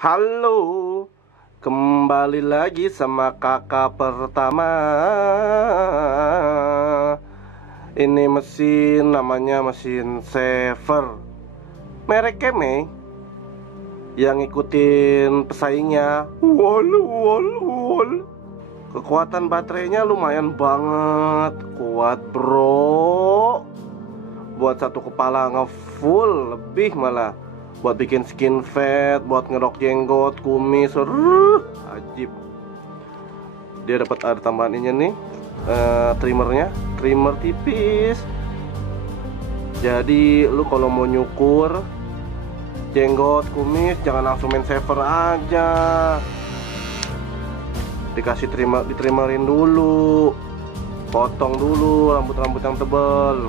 Halo, kembali lagi sama kakak pertama. Ini mesin namanya mesin saver, merek Keme, yang ngikutin pesaingnya. Wol. Kekuatan baterainya lumayan banget, kuat bro. Buat satu kepala ngefull, lebih malah. Buat bikin skin fat, buat ngerok jenggot, kumis, ajib. Dia dapat ada tambahan ini nih, trimmernya, trimmer tipis. Jadi lu kalau mau nyukur jenggot, kumis, jangan langsung main saver aja. Dikasih trimmer, ditrimmerin dulu, potong dulu rambut-rambut yang tebal,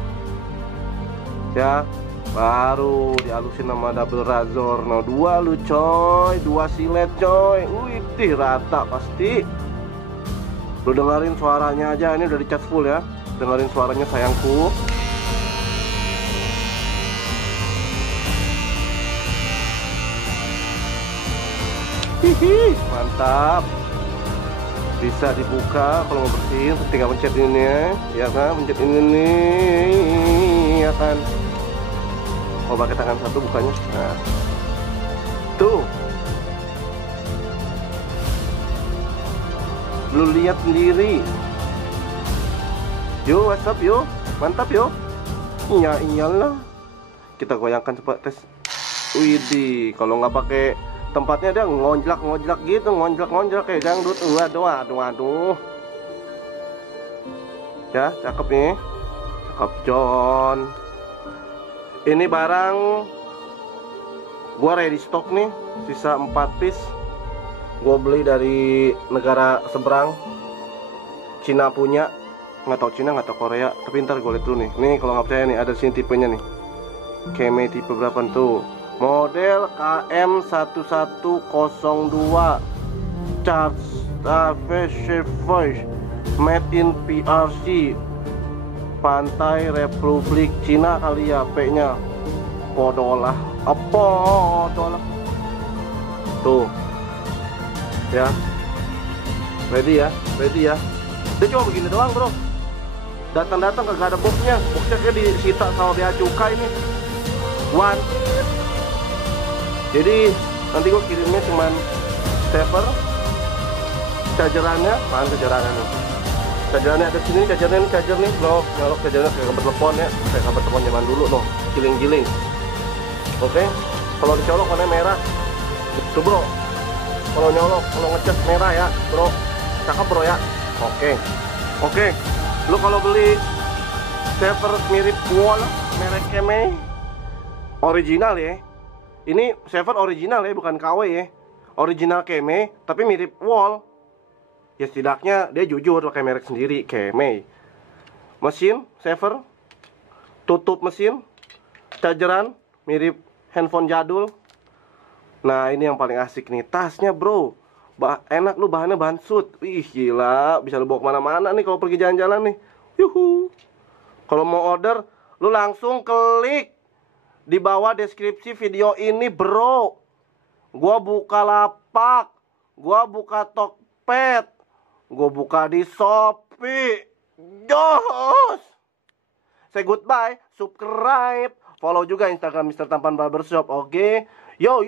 ya. Baru dihalusin sama double razor. No, dua lu coy, dua silet coy. Wih, rata pasti. Lu dengerin suaranya aja, ini udah dicas full ya. Dengerin suaranya sayangku. Hihi, mantap. Bisa dibuka kalau mau bersihin, tinggal pencet ini ya kan, pencet ini nih, ya kan. Mau pakai tangan satu bukanya. Nah, tuh, lu lihat sendiri. Yo, what's up yo, mantap yo. Iya iyalah. Kita goyangkan coba tes. Widih, kalau nggak pakai tempatnya dia ngonjlak gitu, ngonjlak kayak dangdut. Waduh. Ya, cakep nih, cakep John. Ini barang gua ready stock nih, sisa 4 piece. Gua beli dari negara seberang, Cina punya. Nggak tahu Cina, nggak tahu Korea, tapi ntar gue lihat dulu nih. Nih kalau nggak percaya nih, ada sini tipenya nih. Keme tipe berapa tuh? Model KM1102 Charge Voice, made in PRC, Pantai Republik Cina kali ya, P-nya. Podolah, podolah. Tuh, ya, ready ya. Dia cuma begini doang bro. Datang kagak ada boxnya kayak disita sama bea cukai nih. One. Jadi nanti gue kirimnya cuman saver, chargerannya, mana chargerannya nih? Chargerannya ada sini, charger nih, loh, nyolok chargernya kayak kabel telepon ya, kayak kabel telepon zaman dulu, loh, giling. Oke, kalau dicolok warna merah, tuh bro. Kalau nyolok, kalau ngecas merah ya, bro, cakep bro ya. Oke. Lu kalau beli saver mirip wall merek Keme, original ya. Ini saver original ya, bukan KW ya. Original Keme, tapi mirip wall. Ya setidaknya dia jujur pakai merek sendiri, Keme. Mesin saver, tutup mesin, chargeran mirip handphone jadul. Nah ini yang paling asik nih, tasnya bro. Enak lu, bahannya bahan sut. Wih gila, bisa lu bawa kemana-mana nih kalau pergi jalan-jalan nih. Yuhu. Kalau mau order, lu langsung klik di bawah deskripsi video ini bro. Gua buka lapak, gua buka Tokped, gue buka di Shopee. Jos. Say goodbye, subscribe, follow juga Instagram Mr. Tampan Barbershop. Oke. Yo.